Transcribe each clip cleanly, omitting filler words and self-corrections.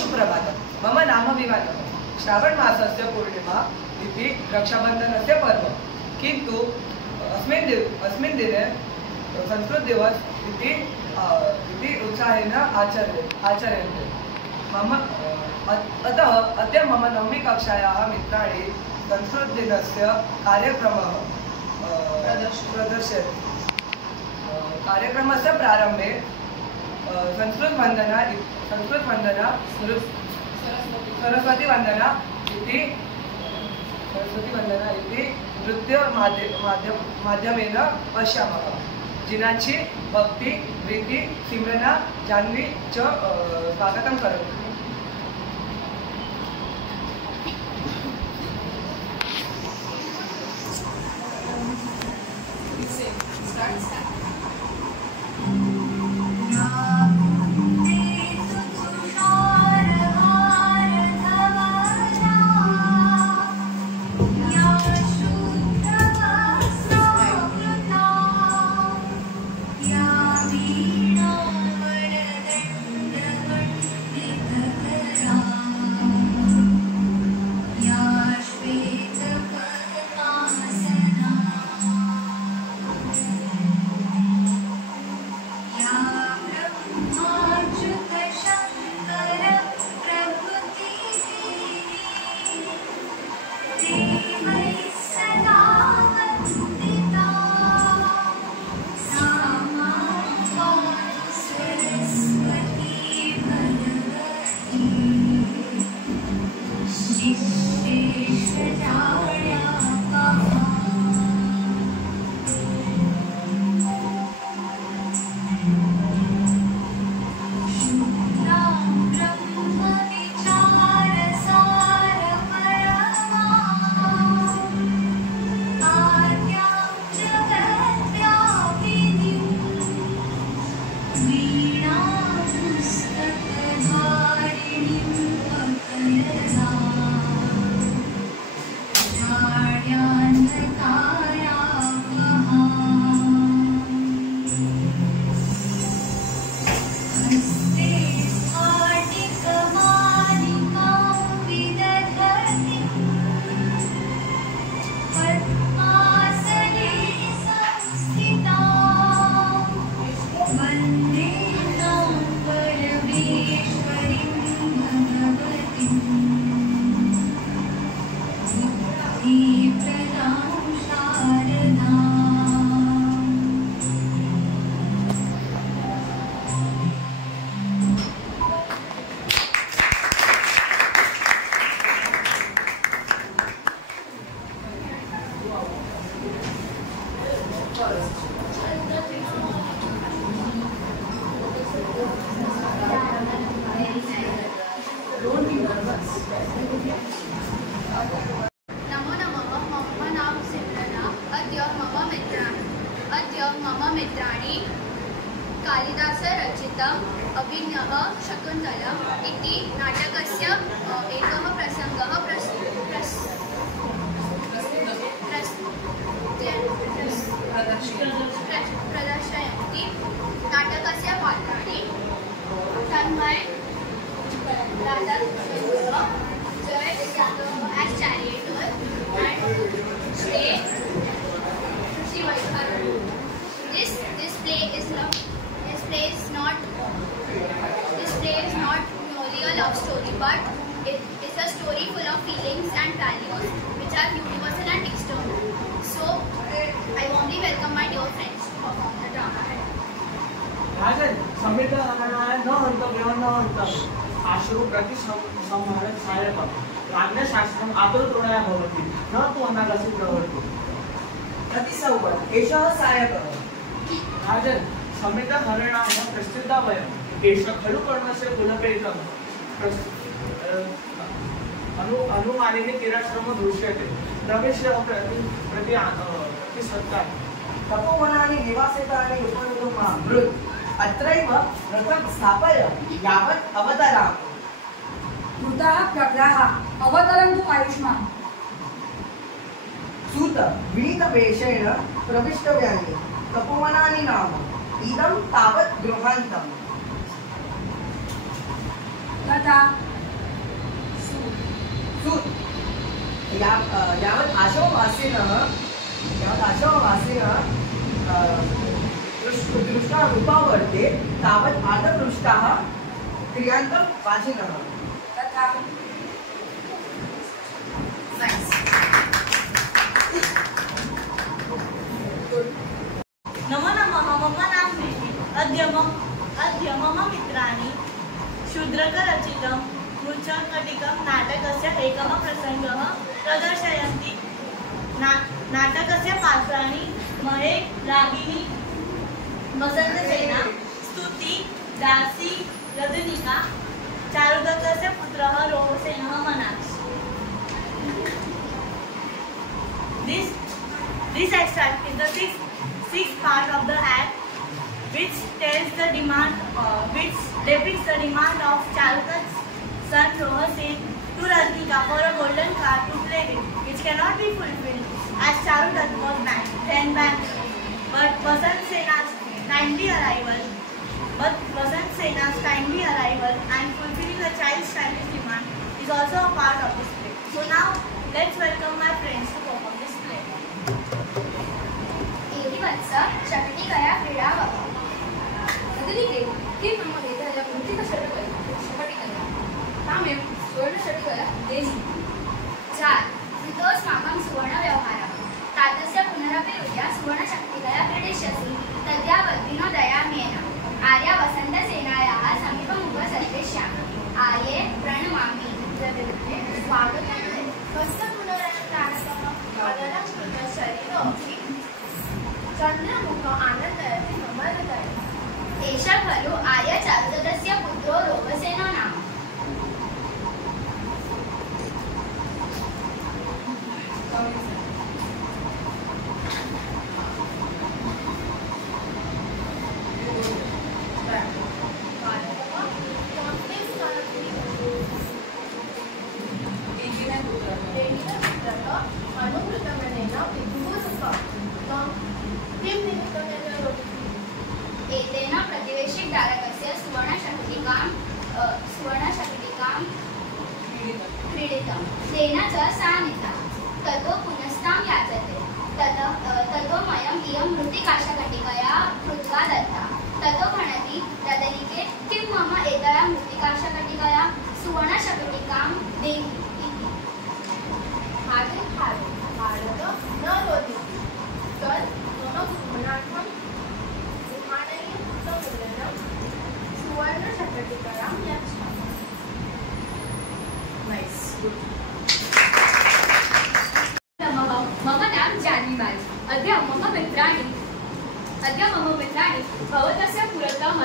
सुप्रभातं। मम नाम विमानः। श्रावणमासस्य पूर्णिमा इति रक्षाबन्धनस्य पर्व, किन्तु अस्मिन् दिने संस्कृतदिवस इति उत्साहेन आचर्यन्ते। अतः अद्य मम नवमी कक्षायाः मित्राणि संस्कृतदिनस्य कार्यक्रमः प्रदर्शयति। कार्यक्रमस्य प्रारम्भे संस्कृतवन्दना सरस्वती वन्दना इति नृत्यमाध्यमेन पश्यामः। जिनाची, भक्ति, प्रीति, सिमरना, जाह्नवी च स्वागतं करोति। मम मित्राणि कालिदासरचितम् अभिनयः शकुन्तलम् इति नाटकस्य एकः प्रसङ्गः प्रदर्शयन्ति। नाटकस्य पात्राणि तन्मय Radhakrishna, Jay as charioteer and Shrey Shivaikar. This play is not merely a love story, but it's a story full of feelings and values which are universal and external. So I warmly welcome my dear friends to perform the drama. राजन समिति हरणाय न हंतव्य न हंतव्य आशु प्रति संहारक सहायकम् राज्ञशास्त्रम् आतुरतोडया भवति न तु अनागसि प्रवर्तु प्रतिसंवाद एषः सहायकः। राजन समिति हरणाय प्रस्तुता वयम् एष खलु कर्णस्य कुलपेतम् अनुमानिनि किराश्रम दृश्यते प्रवेश्य प्रति सत्कार तपोवनानि निवासितानि उपनुतुं मां मृत् अत्रैव रथं स्थापय यावत् अवतरामि। मृतः प्रग्रहः अवतरन्तु आयुष्मान्। सूत विनीतवेषेण प्रविष्टव्यानि तपोवनानि नाम इदं तावत् गृहान्तम्। तथा यावत् आशववासिनः दृष्टाः रूपावर्ते तावत् आदपृष्टाः क्रियान्तं वाचिनः। तथा नमो नमः। मम नाम प्रीति। अद्य मम मित्राणि शूद्रकरचितं मृच्छकटिकं नाटकस्य एकः प्रसङ्गः प्रदर्शयन्ति। नाटकस्य पात्राणि महेश, रागिनी, वसन्तसेना, स्तुति, दासी, रजनिका, चारुदत्तस्य पुत्रः रोहसेनः मनाक्ष। This extract is the sixth part of the act, which depicts the demand of Charudat's son Rohasen to Rajnika for a golden car to play with, which cannot be fulfilled as Charudat was then bankrupt. But Vasant Sena's timely arrival and fulfilling the child's childish demand is also a part of this play. So now, let's welcome my friends to perform this play. वत्स शकटिकया क्रीडा रजनिके किं मम एतया शकटिकया तामेव सुवर्णशटिकया देहि। चार कृतोऽस्माकं सुवर्णव्यवहारः तादृश्य पुनरपि रुद्या सुवर्णशक्तिकया क्रीडिष्यसि तद्यावत् विनोदयाम्येन आर्या वसन्तसेनायाः समीपमुपसर्जिष्यामि। आर्ये प्रणमामि। स्वागतं वस्तपुनरनन्तरं वदनं कृतशरीरोऽपि चन्द्रमुख आनन्दयति ममहृदये। एषः खलु आर्य चारुदत्तस्य पुत्रो रोहसेनो नाम। एतेन प्रतिवेशिकधारकस्य सुवर्णशक्तिकां क्रीडितं तेन च सा नीता। ततो पुनस्तां याचते। ततो मयम् इयं मृत्तिकाशकटिकया कृत्वा दत्ता। ततो भणति रजनिके किं मम एतया मृत्तिकाशकटिकया सुवर्णशकटिकां देहि इति। भारत न रोधि तत् मम भ्रमणार्थं सुवर्णशकटिकयां यच्छामि। Nice. Good. मम नाम जानीबाई। अद्य मम मित्राणि भवतस्य पुरतः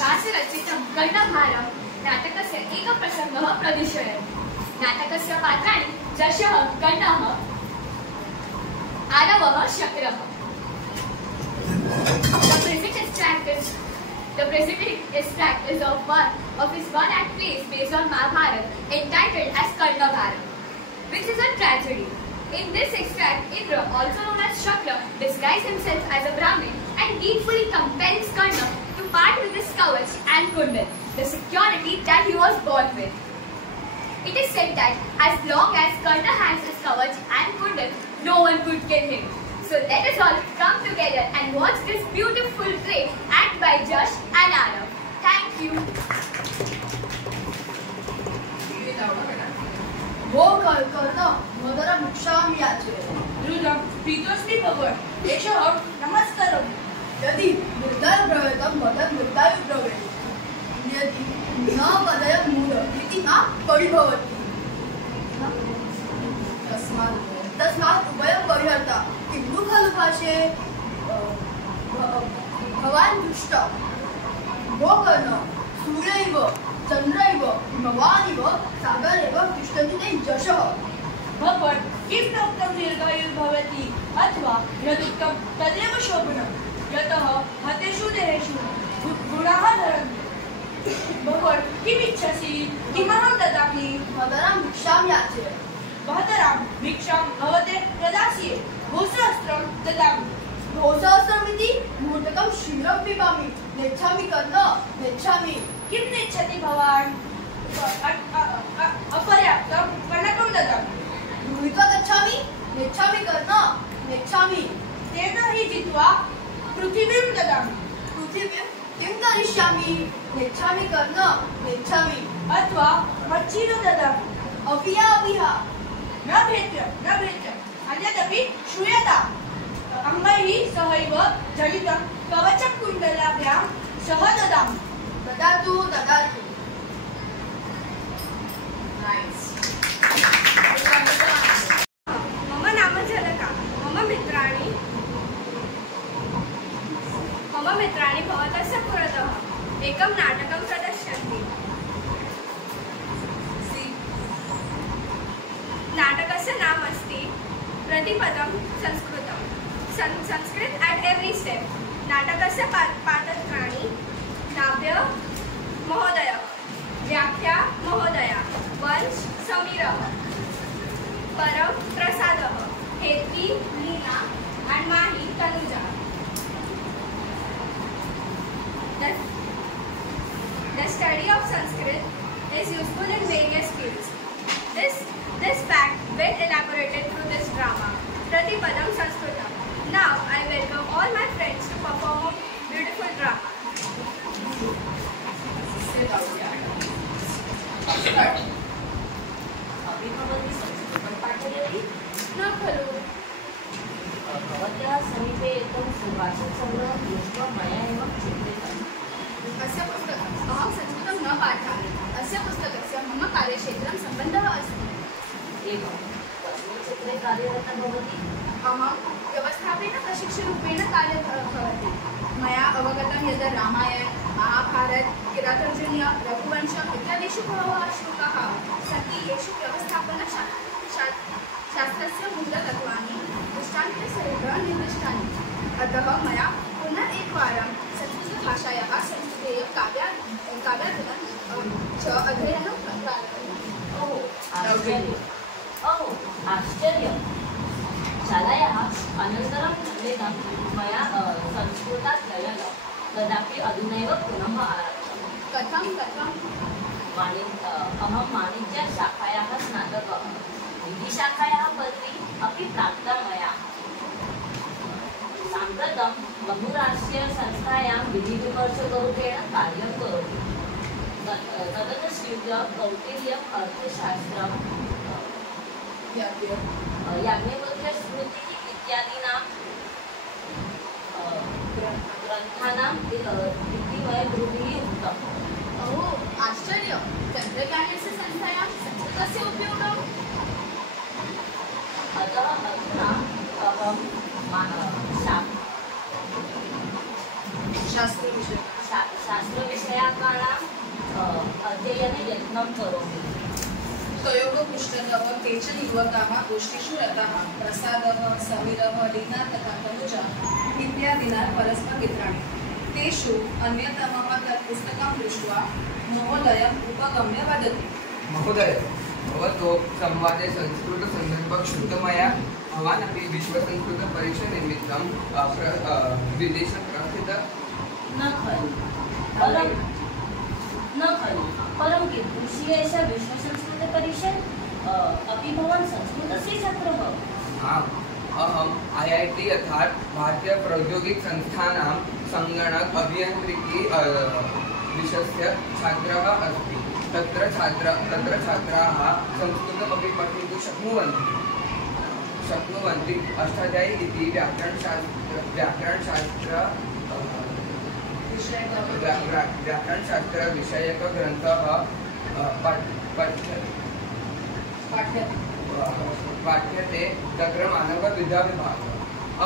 हास्यरचितं कर्णभारं नाटकस्य एकः प्रसङ्गः प्रदिशयन्ति। नाटकस्य पात्राणि जशः, कर्णः, आरवः, शक्रः। The present extract is of his one-act plays based on Mahabharata, entitled as Karnabharam, which is a tragedy. In this extract, Indra, also known as Shakra, disguised himself as a Brahmin and deedfully compels Karna to part with his kavach and kundal, the security that he was born with. It is said that as long as Karna has his kavach and kundal, no one could kill him. So let us all come together and watch this beautiful play act by Jash and Arav. Thank you. वो कर्ण मदरं भिक्षामि याचे। रुद्रं प्रीतोऽस्मि भगवन् एषः नमस्करोमि। यदि मृदं ब्रवेतं वदन् मृदायु ब्रवेत्। यदि न वदयं मूढ इति न परिभवति। तस्मात् उभयं परिहर्ता। किन्तु खलु भाषे भवान् दुष्ट। वो कर्ण सूर्यैव चन्द्रैव भवानिव सागरेव तिष्ठति ते यशः। भगवन् किं प्रोक्तं दीर्घायुर्भवति अथवा यदुक्तं तदेव शोभनं। यतः हतेषु देहेषु गुणाः धरन्ति। भगवन् किमिच्छसि? किमहं ददामि? भद्रां भिक्षां याचे। भद्रां भिक्षां भवते प्रदास्ये। भूसहस्रं ददामि। भूसहस्रमिति मूर्धकं शीघ्रं पिबामि। नेच्छामि कर्ण नेच्छामि। किं नेच्छति भवान्? अपर्याप्तं कनकं ददामि। गृहीत्वा पृथिवीं ददामि। पृथिवीं किं करिष्यामि? नेच्छामि कर्ण, नेच्छामि। अथवा मच्छिरो ददामि। अभिया अभिया। न भेद्यम् अन्यदपि श्रूयता। अङ्गैः सहैव जडितं कवचं कुण्डलाभ्यां सह ददामि। ददातु ददातु। मम नाम जनका। मम मित्राणि भवतस्य पुरतः एकं नाटकं प्रदर्शयन्ति। नाटकस्य नाम अस्ति प्रतिपदं संस्कृतं। Sanskrit at every step. नाटकस्य पात्राणि नाभ्य महोदयः, व्याख्या महोदया, वंश समीरः, परम प्रसादः, हेत्वी लीना and Mahi Tanuja. The study of Sanskrit is useful in various fields. This fact well elaborated through this drama, Pratipadam Sanskritam. Now I welcome all my friends to perform a beautiful drama. न खलु भवत्याः समीपे एकं सुभाषितसङ्ग्रहं दृष्ट्वा मया एव चिन्तितम्। अस्य पुस्तकम् अहं संस्कृतं न पाठामि। अस्य पुस्तकस्य मम कार्यक्षेत्रं सम्बन्धः अस्ति। एवं कस्मिन् क्षेत्रे कार्यरता भवति? अहं व्यवस्थापेन प्रशिक्षणरूपेण कार्यं भवति। मया अवगतं यत् रामायण, महाभारत, किरातार्जुनीय, रघुवंश इत्यादिषु बहवः श्लोकाः सन्ति येषु शास्त्रस्य मूलतत्त्वानि दृष्टान्तसहितं निर्दिष्टानि। अतः मया पुनः एकवारं संस्कृतभाषायाः संस्कृतेः काव्यार्थं च अध्ययनं प्रारब्धम्। आश्चर्यम्। शालायाः अनन्तरं कृतं मया संस्कृताध्ययनं तदापि अधुनैव पुनः आरब्धम्। कथं? अहं वाणिज्यशाखायाः स्नातकः। विधिशाखायाः पदवी अपि प्राप्ता मया। साम्प्रतं बहुराष्ट्रीयसंस्थायां विधिविमर्शकरूपेण कार्यं करोमि। तदनुसृत्य कौटिल्यम्, अर्थशास्त्रं, याज्ञवल्क्यस्मृतिः इत्यादीनां ग्रन्थानां विधिवैगृभिः उक्तम्। आश्चर्यं। तन्त्रज्ञानस्य संस्थायां संस्कृतस्य उपयोगम्। अतः अधुना अहं शास्त्रविषयाणाम् अध्ययने यत्नं करोमि। तयोगपृष्ठतः केचन युवकाः गोष्ठीषु रताः। प्रसादः, समीरः, लीना तथा तनुजा इत्यादीना परस्परमित्राणि। तेषु अन्यतमः तत् पुस्तकं दृष्ट्वा महोदयम् उपगम्य वदति। महोदय, भवतो संवादे संस्कृतसन्दर्भः श्रुतमया। भवान् अपि विश्वसंस्कृतपरीक्षानिमित्तं विदेशं प्रस्थितः? न खलु परं कीदृशी एषा विश्वसंस्कृतपरीक्षा? अपि भवान् संस्कृतस्य छात्रः? आम्, अहम् IIT अर्थात् भारतीयप्रौद्योगिकसंस्थानां सङ्गणक अभियान्त्रिकी विषयस्य छात्रः अस्ति। तत्र छात्राः संस्कृतमपि पठितुं शक्नुवन्ति। अष्टाध्यायी इति व्याकरणशास्त्रविषयकग्रन्थः पाठ्यते। तत्र मानवविद्याविभागः।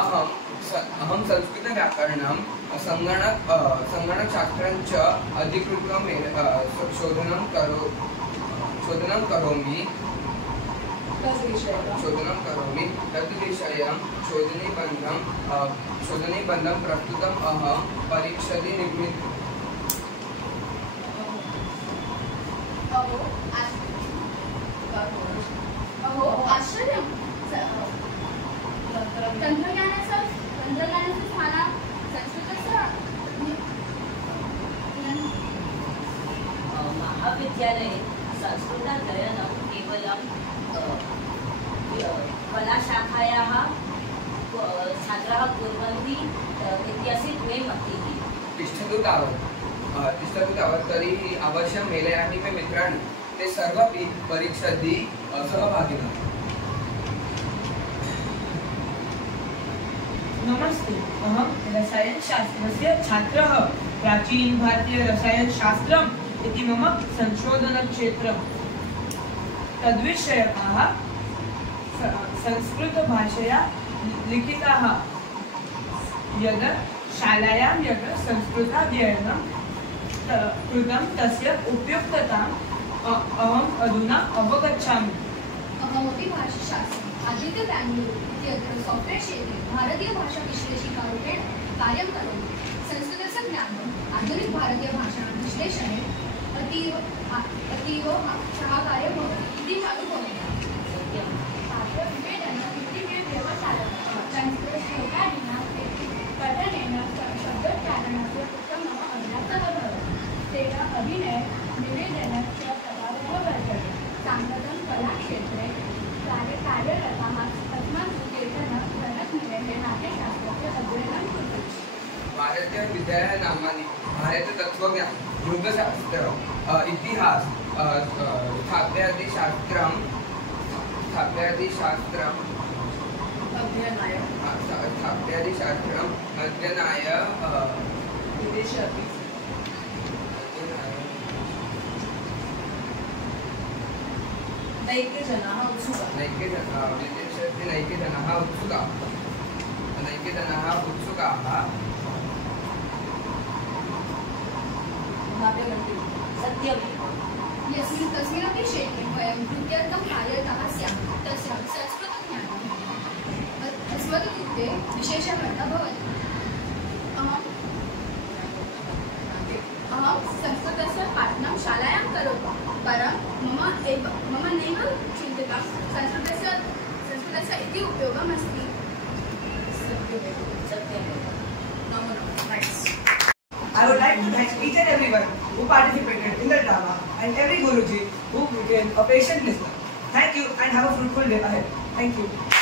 अहं संस्कृतव्याकरणं सङ्गणकशास्त्रं च अधिकृत्य शोधनं करोमि। तद्विषयं शोधनिबन्धं प्रस्तुतम् अहं परीक्षार्थी निर्मितम्। आश्चर्यं। तन्त्रज्ञानस्य स्थानं संस्कृतस्य महाविद्यालये संस्कृताध्ययनं केवलं कलाशाखायाः छात्राः कुर्वन्ति किती असतील तुवे मती तिष्ठतु तावत् तर्हि अवश्यं मेलयामि मे मित्राणि ते सर्वपि परीक्षादि सहभागिनः। नमस्ते, अहं रसायनशास्त्रस्य छात्रः। प्राचीन भारतीय रसायनशास्त्रम् इति मम संशोधनक्षेत्रम्। तद्विषयकाः संस्कृतभाषया लिखिताः। यद् शालायां यत् संस्कृताध्ययनं कृतं तस्य उपयुक्तताम् अहम् अधुना अवगच्छामि। अहमपि भाषाशास्त्री आदित्य बेङ्गलूरु इत्यत्र साफ्ट्वेर् क्षेत्रे भारतीयभाषाविश्लेषिकारूपेण कार्यं करोमि। संस्कृतस्य ज्ञानम् आधुनिकभारतीयभाषाणां विश्लेषणे अतीव सहकार्यं भवति इति अनुभवामि। संस्कृतसहकारिणां पठनेन शब्दोच्चारणस्य उत्तमः अभ्यासः भवति। तेन अभिनय निवेदनस्य प्रभावः वर्तते। साम्प्रतं कलाक्षेत्रे कार्यरताः अस्मासु केचन गणकनिलये नाट्यशास्त्रस्य अध्ययनं कुर्वन्ति। भारतीयविद्यालयाः नामानि भारततत्त्वज्ञानं, योगशास्त्रम्, इतिहास, स्थापत्यादिशास्त्रम् अध्ययनाय विदेशे अपि नैके जनाः उत्सुकाः विदेशे नैके जनाः उत्सुकाः सत्यमेव कस्मिन्नपि क्षेत्रे वयं नृत्यर्थं कार्यरताः स्याम तस्य संस्कृतज्ञानम् अस्मत् कृते विशेषवर्तः भवति। अहं संस्कृतस्य पाठनं शालायां करोमि, परं मम नैव चिन्तितं संस्कृतस्य इति उपयोगम् अस्ति। सत्यमेव नमो नमः। Nice. I would like to thank each and everyone who participated in the drama and every Guruji who became a patient listener. Thank you and have a fruitful day ahead. Thank you.